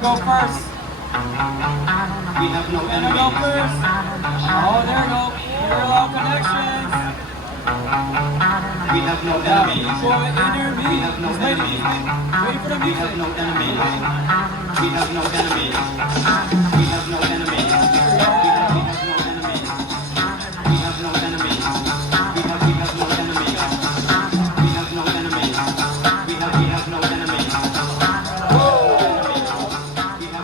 Go first. We have no And I enemy. go first. Oh, there we go. Parallel connections. We have no Now, enemy. boy, inner me. We have no He's waiting. enemy. Waiting for the We music. have no enemy. We have no enemy. We have no enemy. We have no enemy. We have no enemy. We have no enemy. We have no enemy.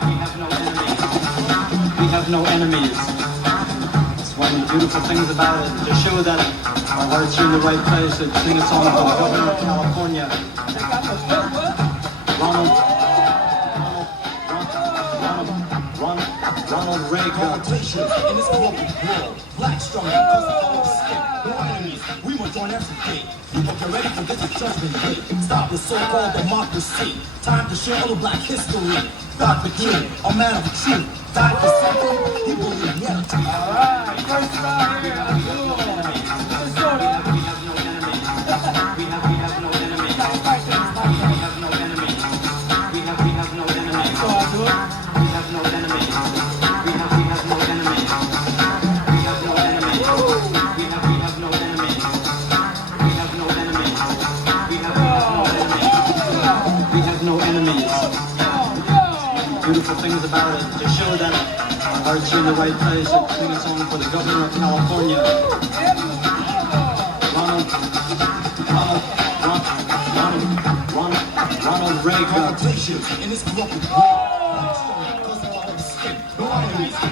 We have no enemy. We have no enemies. It's one of the beautiful things about it, to show that our hearts are in the right place, to sing a song for the governor of California, Ronald Reagan. In this corporate world, black strong because of all the skin. No enemies, we must join everything. People get ready for this judgment day. Stop the so-called democracy. Time to share all of black history. Dr. King, a man of truth, died for something he believed reality. Alright, first round here. Cool. Minnesota. We have no enemy. We have no enemy. We have no enemy. We have no enemy. So I'll do it. We have no enemy. We have no enemy. We have no enemy. We have no enemy. We have no enemy. We have no enemies. Beautiful things about it, to show that our hearts are in the right place, to sing a song for the governor of California, Ronald Reagan. In this corporate world, black strong because of all the skin. No enemies, we